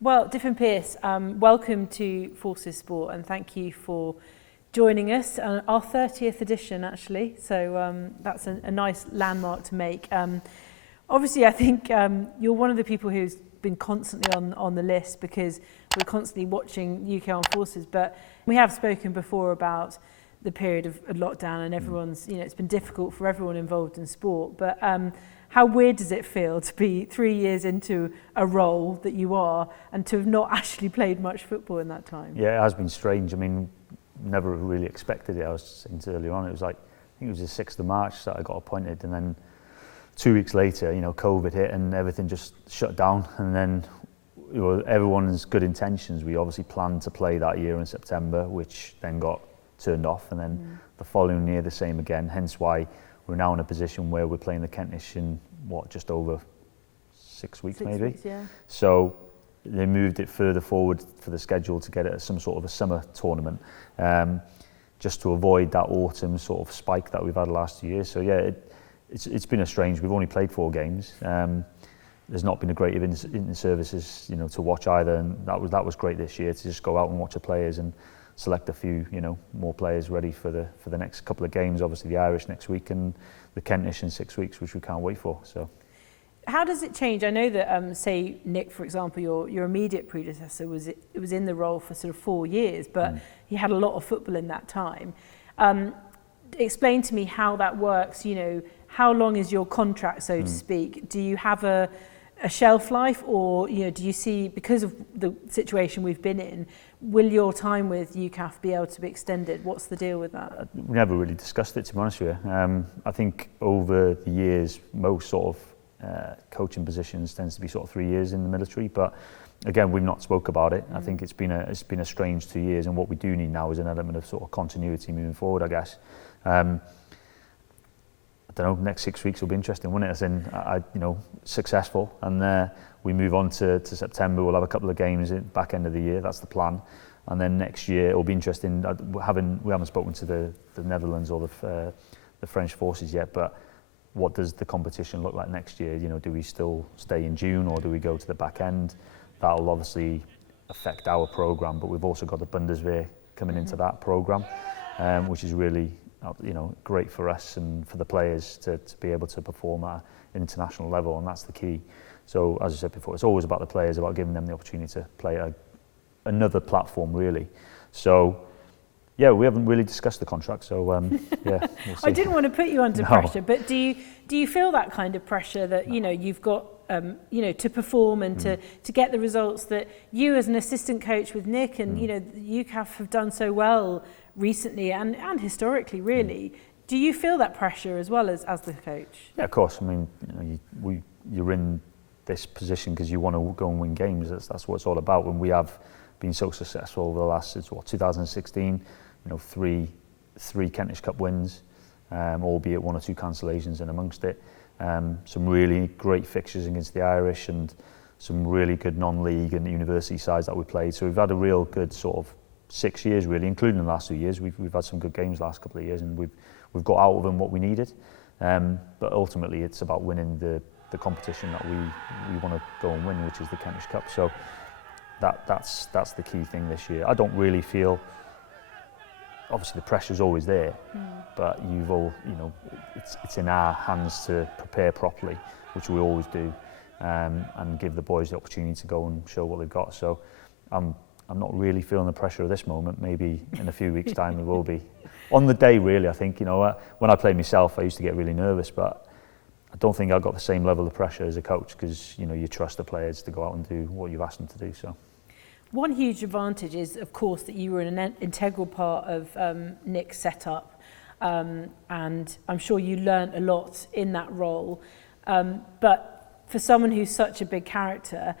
Well, Diff and Pearce, welcome to Forces Sport, and thank you for joining us on our 30th edition, actually. So that's a nice landmark to make. Obviously, I think you're one of the people who's been constantly on the list because we're constantly watching UK Armed Forces. But we have spoken before about the period of lockdown, and everyone's, it's been difficult for everyone involved in sport. But how weird does it feel to be 3 years into a role that you are and to have not actually played much football in that time? Yeah, it has been strange. I mean, never really expected it. I was saying earlier on, it was like, I think it was the 6th of March that I got appointed, and then 2 weeks later, COVID hit and everything just shut down. And then, everyone's good intentions. We obviously planned to play that year in September, which then got turned off, and then the following year the same again. Hence why we're now in a position where we're playing the Kentish in just over 6 weeks, maybe. 6 weeks, yeah. So they moved it further forward for the schedule to get it at some sort of a summer tournament, just to avoid that autumn sort of spike that we've had last year. So yeah, it's been a strange. We've only played 4 games. There's not been a great in services, to watch either, and that was great this year to just go out and watch the players and select a few, more players ready for the next couple of games. Obviously, the Irish next week and the Kentish in 6 weeks, which we can't wait for. So, how does it change? I know that, say Nick, for example, your immediate predecessor was in the role for sort of 4 years, but he had a lot of football in that time. Explain to me how that works. How long is your contract, so to speak? Do you have a shelf life, or do you see, because of the situation we've been in, will your time with UKAF be able to be extended? What's the deal with that? We never really discussed it, to be honest with you. I think over the years, most sort of coaching positions tends to be sort of 3 years in the military, but again, we've not spoke about it. I think it's been a strange 2 years, and what we do need now is an element of sort of continuity moving forward, I guess. I don't know, next 6 weeks will be interesting, won't it? As in, successful, and we move on to September. We'll have a couple of games at back end of the year. That's the plan, and then next year it'll be interesting. We haven't spoken to the Netherlands or the French forces yet, but what does the competition look like next year? Do we still stay in June, or do we go to the back end? That'll obviously affect our programme, but we've also got the Bundeswehr coming into that programme, which is really great for us and for the players to be able to perform at an international level, and that's the key. So as I said before, it's always about the players, about giving them the opportunity to play at another platform, really. So yeah, we haven't really discussed the contract, so yeah, we'll see. I didn't want to put you under pressure, but do you feel that kind of pressure that you've got to perform and to get the results that you as an assistant coach with Nick and UKAF have done so well recently and historically, really? Do you feel that pressure as well as the coach? Yeah, of course. I mean, you're in this position because you want to go and win games. That's what it's all about. When we have been so successful over the last, 2016, three Kentish Cup wins, albeit 1 or 2 cancellations in amongst it. Some really great fixtures against the Irish and some really good non-league and university sides that we played. So we've had a real good sort of 6 years, really, including the last 2 years. We've had some good games the last couple of years, and we've got out of them what we needed. But ultimately, it's about winning the competition that we want to go and win, which is the Kentish Cup. So that's the key thing this year. I don't really feel. Obviously, the pressure's always there, but it's in our hands to prepare properly, which we always do, and give the boys the opportunity to go and show what they've got. So I'm not really feeling the pressure of this moment. Maybe in a few weeks' time it will be. On the day, really, I think, when I played myself, I used to get really nervous, but I don't think I got the same level of pressure as a coach because, you trust the players to go out and do what you've asked them to do. So. One huge advantage is, of course, that you were an integral part of Nick's setup, and I'm sure you learnt a lot in that role. But for someone who's such a big character,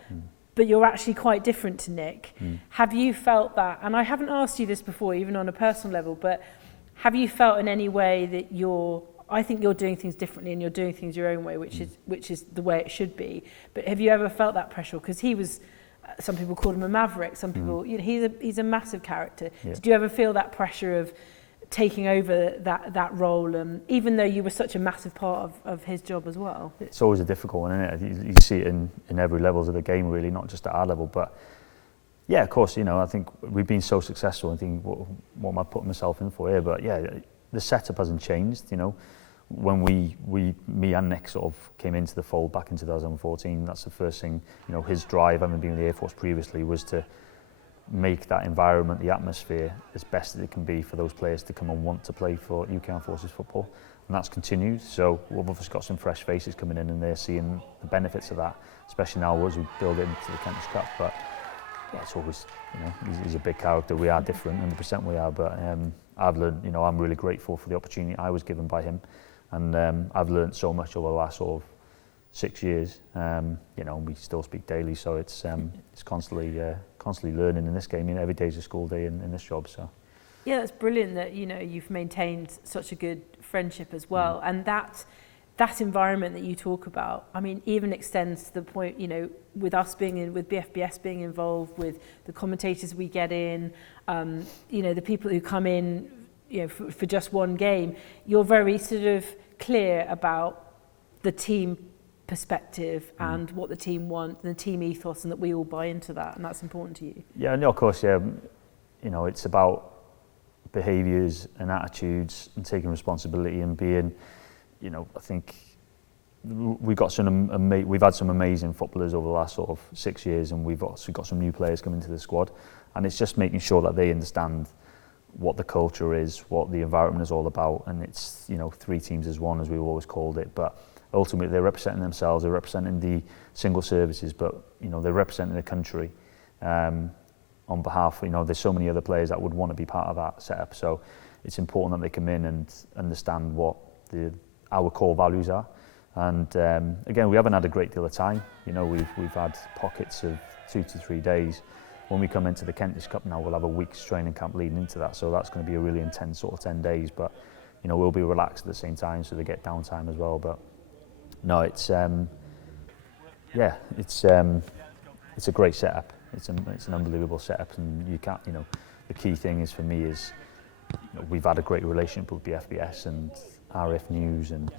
but you're actually quite different to Nick, have you felt that, and I haven't asked you this before, even on a personal level, but have you felt in any way that I think you're doing things differently and you're doing things your own way, which is the way it should be, but have you ever felt that pressure? Because he was, some people call him a maverick, some people, he's a massive character. Yeah. Did you ever feel that pressure of taking over that role, even though you were such a massive part of his job as well? It's always a difficult one, isn't it? You see it in every levels of the game, really, not just at our level. But yeah, of course, I think we've been so successful. I think what am I putting myself in for here? But yeah, the setup hasn't changed. When me and Nick sort of came into the fold back in 2014, that's the first thing. His drive, having been in the Air Force previously, was to make that environment, the atmosphere, as best as it can be for those players to come and want to play for UK Armed Forces football, and that's continued. So we've obviously got some fresh faces coming in, and they're seeing the benefits of that, especially now as we build it into the Kentish Cup. But yeah, it's always, he's a big character. We are different, 100% we are. But I've learned, I'm really grateful for the opportunity I was given by him, and I've learned so much over the last sort of 6 years. We still speak daily, so it's constantly learning in this game. Every day is a school day in this job. So yeah, it's brilliant that you've maintained such a good friendship as well, and that environment that you talk about, I mean, even extends to the point, with us being with BFBS being involved, with the commentators we get in, the people who come in, for just one game. You're very sort of clear about the team perspective and what the team want, and the team ethos, and that we all buy into that, and that's important to you. Yeah, no, of course, yeah. It's about behaviours and attitudes and taking responsibility and being, I think we've had some amazing footballers over the last sort of 6 years, and we've also got some new players coming into the squad, and it's just making sure that they understand what the culture is, what the environment is all about, and it's 3 teams as one, as we've always called it. But ultimately they're representing themselves, they're representing the single services, but they're representing the country on behalf. There's so many other players that would want to be part of that setup, so it's important that they come in and understand what our core values are. And again, we haven't had a great deal of time. We've had pockets of 2 to 3 days. When we come into the Kentish Cup now, we'll have a week's training camp leading into that, so that's going to be a really intense sort of 10 days. But we'll be relaxed at the same time, so they get downtime as well. But no, it's a great setup. It's an unbelievable setup, and you can't. The key thing is for me is we've had a great relationship with BFBS and RF News, and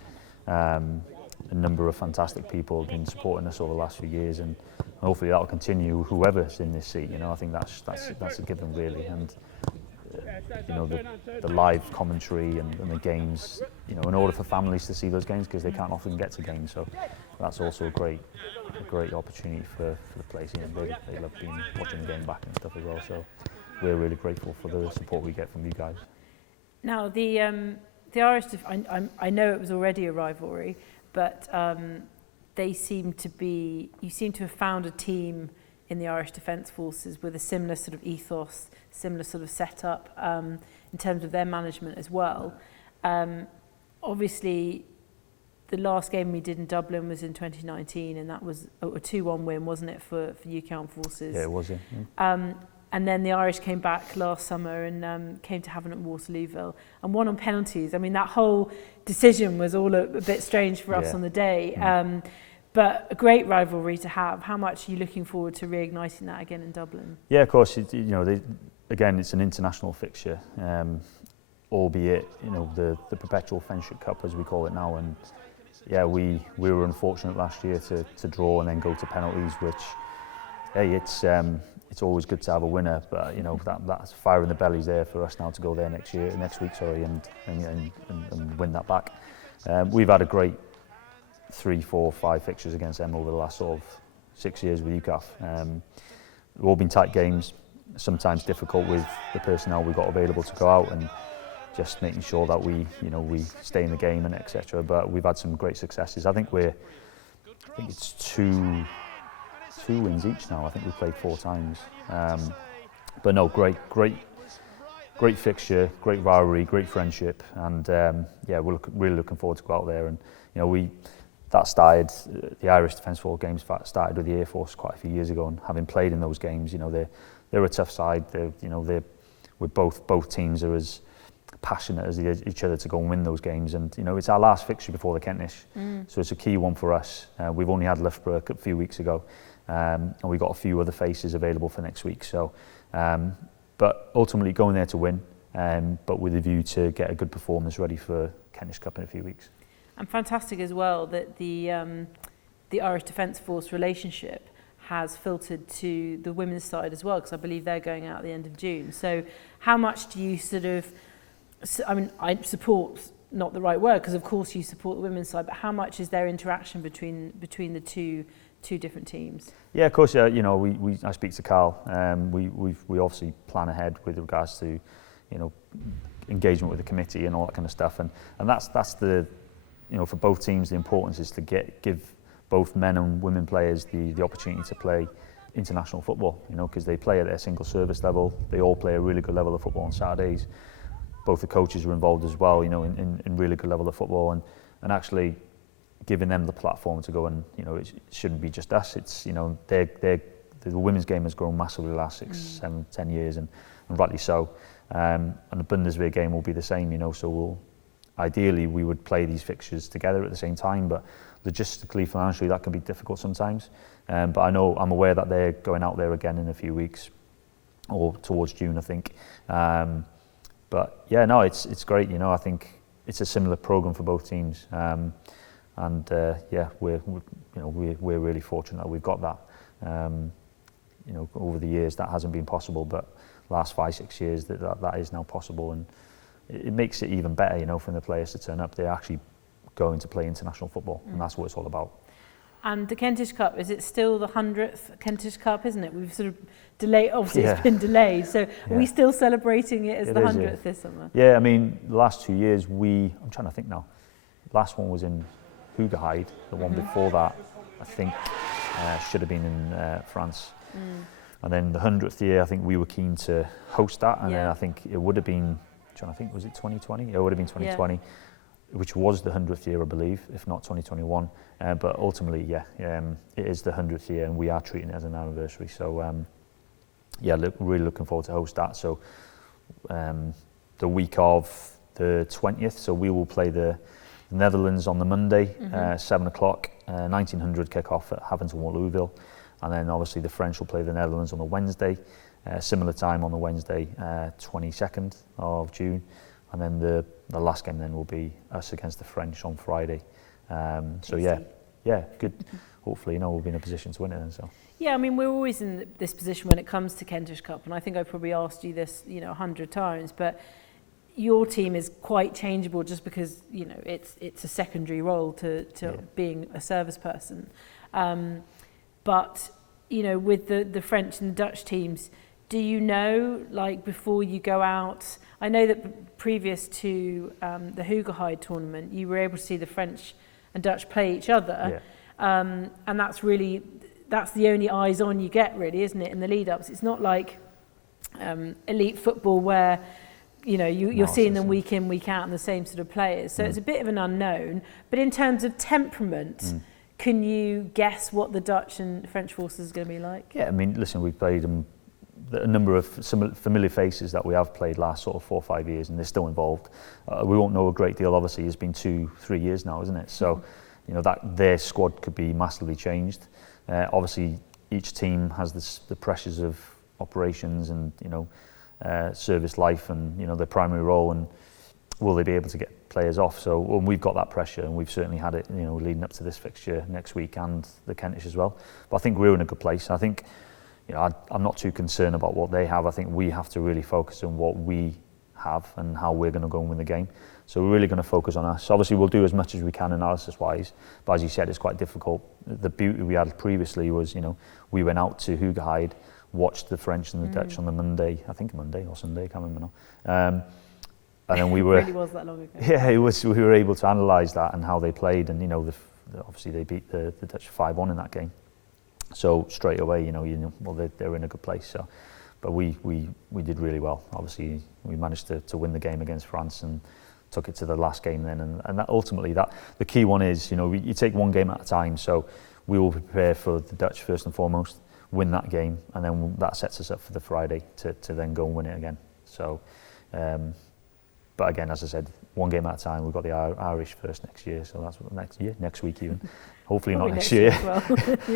a number of fantastic people have been supporting us over the last few years, and hopefully that'll continue. Whoever's in this seat, I think that's a given really. And the live commentary and the games, in order for families to see those games, because they can't often get to games, so that's also a great opportunity for the players. They love watching the game back and stuff as well. So we're really grateful for the support we get from you guys. Now the Irish, I know it was already a rivalry, but you seem to have found a team in the Irish Defence Forces with a similar sort of ethos, similar sort of setup in terms of their management as well. Obviously, the last game we did in Dublin was in 2019, and that was a 2-1 win, wasn't it, for UK Armed Forces? Yeah, it was, yeah. And then the Irish came back last summer and came to Havant at Waterlooville and won on penalties. I mean, that whole decision was all a bit strange for us on the day. But a great rivalry to have. How much are you looking forward to reigniting that again in Dublin? Yeah, of course. Again, it's an international fixture, albeit the Perpetual Friendship Cup, as we call it now. And yeah, we were unfortunate last year to draw and then go to penalties, which hey, it's always good to have a winner. But that's fire in the belly's there for us now to go there next week, and win that back. We've had a great 3, 4, 5 fixtures against them over the last sort of 6 years with UKAF. They've all been tight games, sometimes difficult with the personnel we've got available to go out, and just making sure that we stay in the game and etc. But we've had some great successes. I think it's two wins each now. I think we've played 4 times. But no, great fixture, great rivalry, great friendship, and we're really looking forward to go out there. And the Irish Defence Force games started with the Air Force quite a few years ago, and having played in those games, they're a tough side. Both teams are as passionate as each other to go and win those games, and it's our last fixture before the Kentish, so it's a key one for us. We've only had Loughborough a few weeks ago, and we've got a few other faces available for next week. So, but ultimately going there to win, but with a view to get a good performance ready for Kentish Cup in a few weeks. And fantastic as well that the Irish Defence Force relationship has filtered to the women's side as well, because I believe they're going out at the end of June. So how much do you sort of, I mean, I support, not the right word, because of course you support the women's side, but how much is there interaction between the two different teams? Yeah, of course. You know, I speak to Carl. We obviously plan ahead with regards to, you know, engagement with the committee and all that kind of stuff, and that's the, you know, for both teams the importance is to give both men and women players the opportunity to play international football, you know, because they play at their single service level. They all play a really good level of football on Saturdays. Both the coaches are involved as well, you know, in really good level of football, and actually giving them the platform to go, and, you know, it shouldn't be just us. It's, you know, the women's game has grown massively the last 6, 7, 10 years, and rightly so. And the Bundesliga game will be the same, you know, so ideally we would play these fixtures together at the same time, but logistically, financially, that can be difficult sometimes. But I'm aware that they're going out there again in a few weeks, or towards June, I think. But yeah, no, it's great. You know, I think it's a similar program for both teams, and yeah, we're really fortunate that we've got that. You know, over the years that hasn't been possible, but last 5, 6 years that is now possible, and it makes it even better. You know, for the players to turn up, they're actually going to play international football, and that's what it's all about. And the Kentish Cup, is it still the 100th Kentish Cup, isn't it? We've sort of delayed, obviously it's been delayed, so are we still celebrating it as the 100th this summer? Yeah, I mean, the last 2 years I'm trying to think now, last one was in UKAF, the one before that, I think, should have been in France. And then the 100th year, I think we were keen to host that, and then I think it would have been, I think, was it 2020? It would have been 2020. Yeah. Which was the 100th year, I believe, if not 2021. But ultimately, it is the 100th year, and we are treating it as an anniversary. So, really looking forward to host that. So, the week of the 20th, so we will play the Netherlands on the Monday, 7 o'clock, 1900 kick-off at Havant Louisville. And then obviously the French will play the Netherlands on the Wednesday, similar time on the Wednesday, 22nd of June. And then the last game then will be us against the French on Friday. So good. Hopefully, you know, we'll be in a position to win it then. So. Yeah, I mean, we're always in this position when it comes to Kentish Cup, and I think I probably asked you this, you know, 100 times, but your team is quite changeable just because, you know, it's a secondary role to being a service person. But, you know, with the French and the Dutch teams, do you know, like, before you go out, I know that previous to the UKAF tournament, you were able to see the French and Dutch play each other, and that's the only eyes on you get, really, isn't it, in the lead-ups? It's not like elite football where, you know, you're seeing them week in, week out, and the same sort of players. So it's a bit of an unknown. But in terms of temperament, can you guess what the Dutch and French forces are going to be like? Yeah, I mean, listen, we've played them. A number of familiar faces that we have played last sort of 4 or 5 years, and they're still involved. We won't know a great deal, obviously. It's been 2-3 years now, isn't it? So, you know, that their squad could be massively changed. Obviously, each team has the pressures of operations and, you know, service life and, you know, their primary role, and will they be able to get players off? So we've got that pressure, and we've certainly had it, you know, leading up to this fixture next week and the Kentish as well. But I think we're in a good place. I think, you know, I'm not too concerned about what they have. I think we have to really focus on what we have and how we're going to go and win the game. So we're really going to focus on us. Obviously, we'll do as much as we can analysis-wise, but as you said, it's quite difficult. The beauty we had previously was, you know, we went out to UKAF, watched the French and the Dutch on the Monday, I think Monday or Sunday, I can't remember now. And then we were... It really was that long ago. Yeah, we were able to analyse that and how they played, and, you know, obviously they beat the Dutch 5-1 in that game. So straight away, you know, well, they're in a good place. So, but we did really well. Obviously, we managed to win the game against France and took it to the last game then. And that ultimately, the key one is, you know, you take one game at a time. So we will prepare for the Dutch first and foremost, win that game, and then that sets us up for the Friday to then go and win it again. So, but again, as I said, one game at a time. We've got the Irish first next year, so that's what next week even. Hopefully not next year. Well.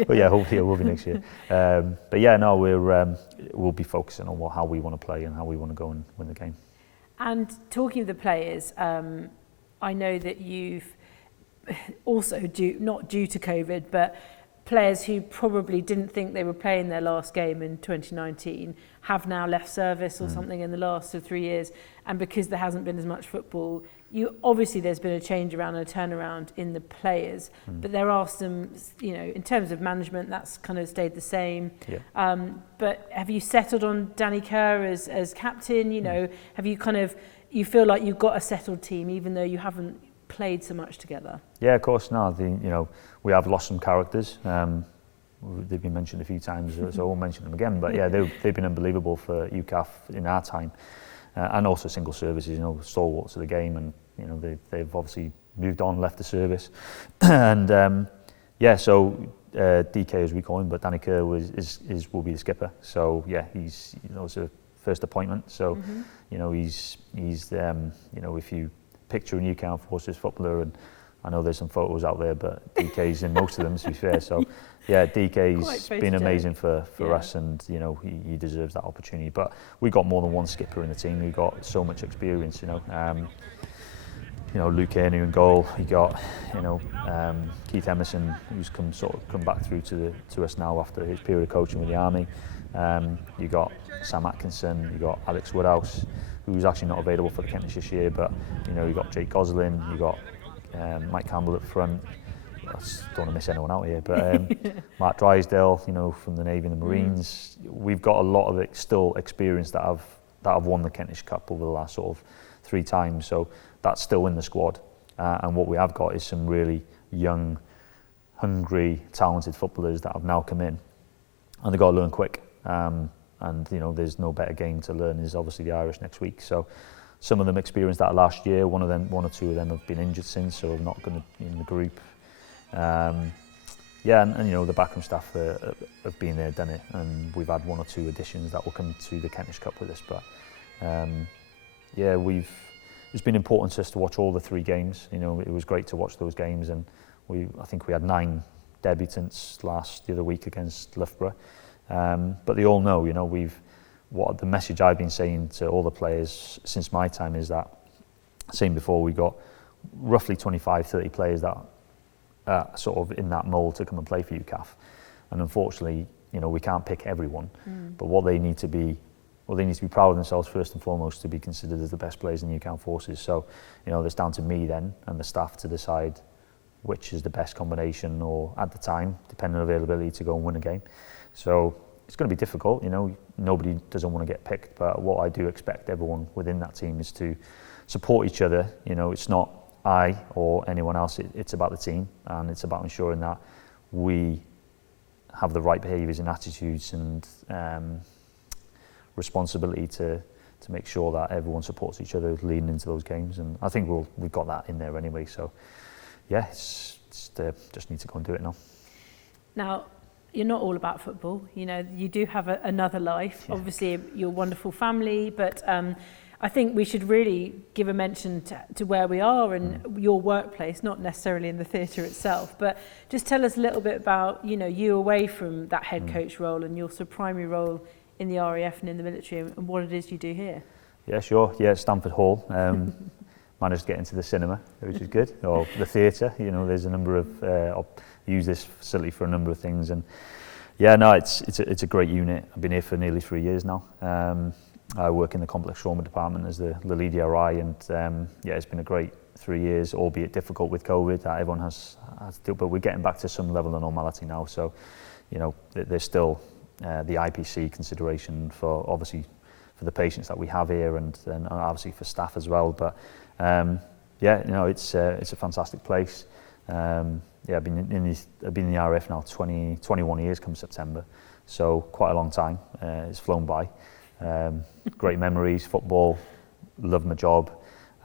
But yeah, hopefully it will be next year. But yeah, no, we'll be focusing on how we want to play and how we want to go and win the game. And talking of the players, I know that you've also, not due to COVID, but players who probably didn't think they were playing their last game in 2019 have now left service or something in the last 3 years, and because there hasn't been as much football, obviously there's been a change around and a turnaround in the players, but there are some, in terms of management, that's kind of stayed the same. Yeah. But have you settled on Danny Kerr as captain? Have you you feel like you've got a settled team even though you haven't played so much together? Yeah, of course. No, we have lost some characters. They've been mentioned a few times, so I won't mention them again. But yeah, they've been unbelievable for UKAF in our time, and also single services. Stalwarts of the game, and they've obviously moved on, left the service, and so DK as we call him, but Danny Kerr will be the skipper. So yeah, he's it's a first appointment. So he's if you picture a UKAF Forces footballer, and I know there's some photos out there, but DK's in most of them, to be fair. So yeah, DK's been amazing for us, and he deserves that opportunity. But we got more than one skipper in the team. We got so much experience. Luke Kearney in goal. You got Keith Emerson, who's come back through to us now after his period of coaching with the Army. You got Sam Atkinson. You got Alex Woodhouse, who's actually not available for the Kentish this year, but you got Jake Goslin. You got Mike Campbell up front. I don't want to miss anyone out here, but Mark Drysdale, from the Navy and the Marines. We've got a lot of still experience that have won the Kentish Cup over the last sort of 3 times. So that's still in the squad, and what we have got is some really young, hungry, talented footballers that have now come in, and they've got to learn quick. And there's no better game to learn is obviously the Irish next week. So some of them experienced that last year. One or two of them have been injured since, so are not going to be in the group. And the backroom staff have been there, done it, and we've had 1 or 2 additions that will come to the Kentish Cup with us. But it's been important to us to watch all the 3 games. It was great to watch those games, and I think we had 9 debutants the other week against Loughborough. But they all know, what the message I've been saying to all the players since my time is that, same before, we got roughly 25, 30 players that are sort of in that mould to come and play for UKAF. And unfortunately, we can't pick everyone, but what they need to be proud of themselves first and foremost to be considered as the best players in the UKAF Forces. So, it's down to me then and the staff to decide which is the best combination, or at the time, depending on availability, to go and win a game. So it's going to be difficult, nobody doesn't want to get picked, but what I do expect everyone within that team is to support each other. It's not I or anyone else, it's about the team, and it's about ensuring that we have the right behaviours and attitudes and responsibility to make sure that everyone supports each other leading into those games, and I think we've got that in there anyway. So yeah, just need to go and do it now. Now, you're not all about football. You do have another life. Yeah. Obviously, your wonderful family, but I think we should really give a mention to where we are and your workplace, not necessarily in the theatre itself, but just tell us a little bit about you away from that head coach role and your sort of primary role in the RAF and in the military, and what it is you do here. Yeah, sure. Yeah, Stamford Hall. Managed to get into the cinema, which is good, or the theatre. There's a number of use this facility for a number of things, and yeah, no, it's a great unit. I've been here for nearly 3 years now. I work in the complex trauma department as the lead ERI, and it's been a great 3 years, albeit difficult with COVID that everyone has to do, but we're getting back to some level of normality now. So, there's still the IPC consideration for obviously for the patients that we have here, and obviously for staff as well. But it's a fantastic place. I've been in the RF now 21 years come September, so quite a long time. It's flown by. Great memories, football, love my job.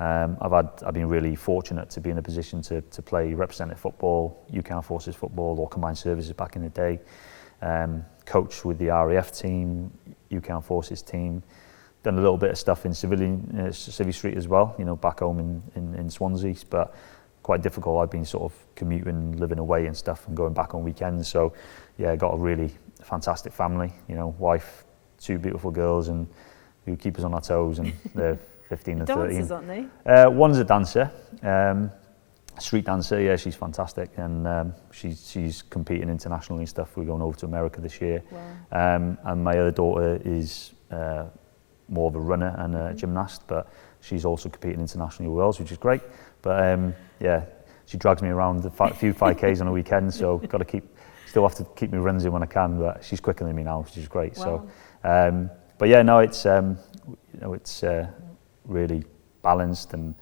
I've been really fortunate to be in a position to play representative football, UKAF Forces football, or combined services back in the day. Coach with the RAF team, UKAF Forces team. Done a little bit of stuff in Civvy Street as well, back home in Swansea, but quite difficult. I've been sort of commuting, living away and stuff, and going back on weekends. So yeah, got a really fantastic family, wife, 2 beautiful girls, and who keep us on our toes, and they're 15 and dancers, 13. Aren't they? One's a dancer, street dancer. Yeah, she's fantastic, and she's competing internationally and stuff. We're going over to America this year. Wow. And my other daughter is more of a runner and a gymnast, but she's also competing internationally with us, which is great. But yeah, she drags me around a few 5Ks on a weekend, so still have to keep my runs in when I can. But she's quicker than me now, which is great. Wow. So, but yeah, no, it's it's really balanced, and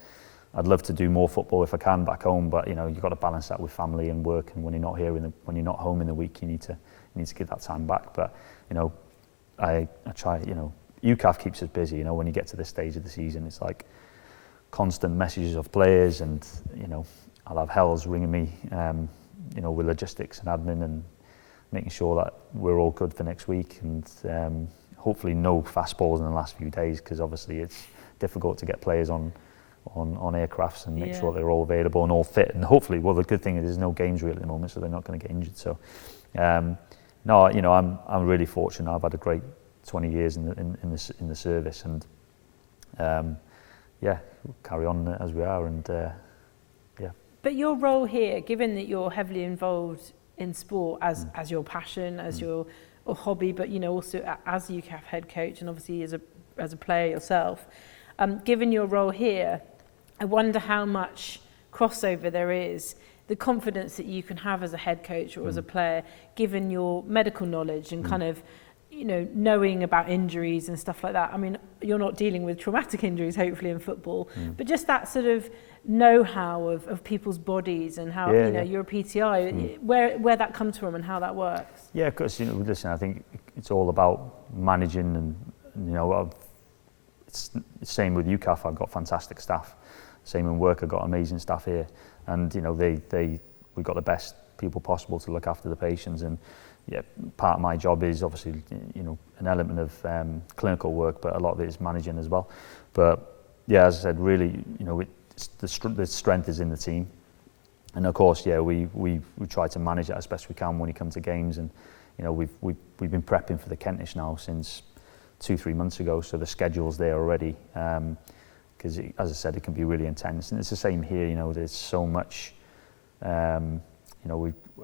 I'd love to do more football if I can back home. But you've got to balance that with family and work, and when you're not here when you're not home in the week, you need to give that time back. But I try. UKAF keeps us busy. When you get to this stage of the season, it's like constant messages of players, and I'll have Hells ringing me, with logistics and admin and making sure that we're all good for next week, and hopefully no fast balls in the last few days, because obviously it's difficult to get players on aircrafts and make sure they're all available and all fit, and hopefully, well, the good thing is there's no games really at the moment, so they're not going to get injured. So no, I'm really fortunate. I've had a great 20 years in the service, and yeah, we'll carry on as we are, and yeah. But your role here, given that you're heavily involved in sport as your passion, as your hobby, but also as UKAF head coach, and obviously as a player yourself, given your role here, I wonder how much crossover there is, the confidence that you can have as a head coach or as a player, given your medical knowledge and kind of knowing about injuries and stuff like that. I mean, you're not dealing with traumatic injuries, hopefully, in football, but just that sort of know-how of people's bodies and how, you're a PTI, where that comes from and how that works. Yeah, because, listen, I think it's all about managing, and, it's the same with UKAF. I've got fantastic staff. Same in work, I've got amazing staff here. And, we've got the best people possible to look after the patients. And, yeah, part of my job is obviously, an element of clinical work, but a lot of it is managing as well. But yeah, as I said, really, the strength is in the team, and of course, yeah, we try to manage it as best we can when you come to games. And we've been prepping for the Kentish now since 2-3 months ago, so the schedule's there already. Because as I said, it can be really intense, and it's the same here. There's so much.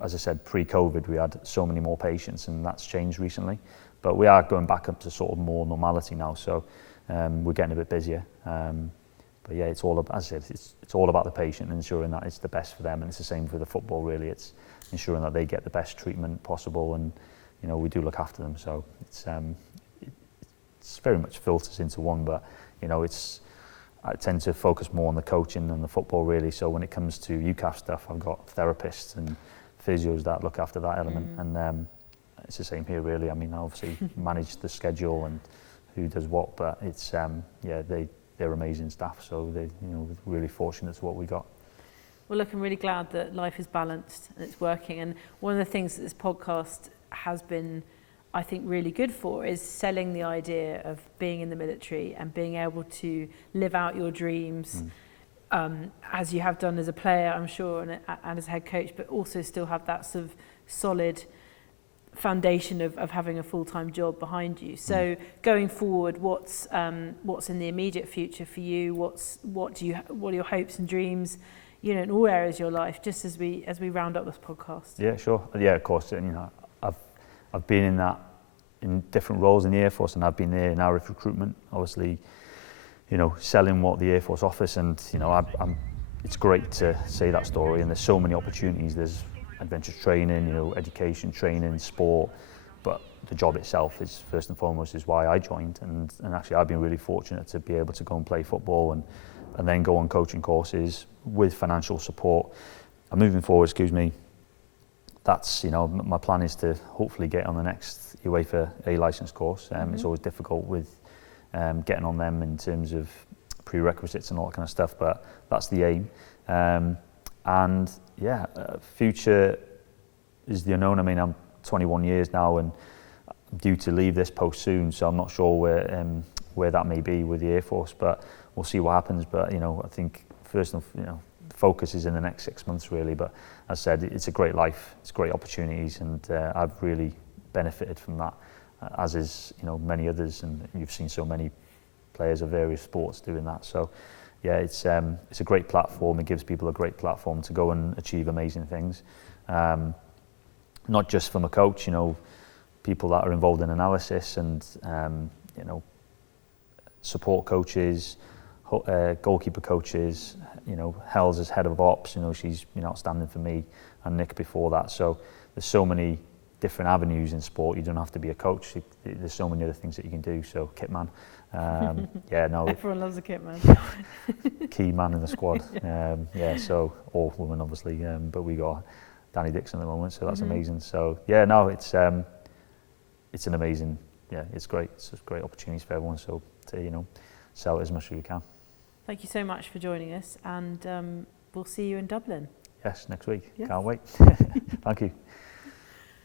As I said, pre-COVID, we had so many more patients, and that's changed recently. But we are going back up to sort of more normality now, so we're getting a bit busier. But yeah, it's all about, as I said, it's all about the patient and ensuring that it's the best for them, and it's the same for the football. Really, it's ensuring that they get the best treatment possible, and we do look after them. So it's very much filters into one, but I tend to focus more on the coaching than the football, really. So when it comes to UKAF stuff, I've got therapists and physios that look after that element, and it's the same here, really. I mean, I obviously manage the schedule and who does what, but it's they're amazing staff, so we're really fortunate to what we got. Well, look, I'm really glad that life is balanced and it's working. And one of the things that this podcast has been, I think, really good for is selling the idea of being in the military and being able to live out your dreams, as you have done as a player, I'm sure, and as a head coach, but also still have that sort of solid foundation of having a full-time job behind you. So going forward, what's in the immediate future for you? What are your hopes and dreams, in all areas of your life, just as we round up this podcast? Yeah, sure. Yeah, of course. And I've been in different roles in the Air Force, and I've been there in RF recruitment, obviously, selling what the Air Force offers, and it's great to say that story. And there's so many opportunities. There's adventure training, education, training, sport, but the job itself is first and foremost is why I joined. And actually, I've been really fortunate to be able to go and play football and then go on coaching courses with financial support. And moving forward, that's, my plan is to hopefully get on the next UEFA A licence course. It's always difficult with getting on them in terms of prerequisites and all that kind of stuff, but that's the aim. And yeah, future is the unknown. I mean, I'm 21 years now, and I'm due to leave this post soon, so I'm not sure where that may be with the Air Force, but we'll see what happens. But I think first, focus is in the next 6 months, really. But as I said, it's a great life, it's great opportunities, and I've really benefited from that, as is many others. And you've seen so many players of various sports doing that. So yeah, it's a great platform. It gives people a great platform to go and achieve amazing things. Not just from a coach, you know, people that are involved in analysis and you know, support coaches, goalkeeper coaches, you know, Hells as head of ops, you know, she's been outstanding for me, and Nick before that. So there's so many different avenues in sport. You don't have to be a coach. There's so many other things that you can do. So kitman, yeah, no. Everyone loves a kitman. Key man in the squad. Yeah, so all women obviously, but we got Danny Dixon at the moment, so that's amazing. So yeah, no, it's an amazing. Yeah, it's great. It's just great opportunities for everyone. So to, you know, sell it as much as we can. Thank you so much for joining us, and we'll see you in Dublin. Yes, next week. Yes. Can't wait. Thank you.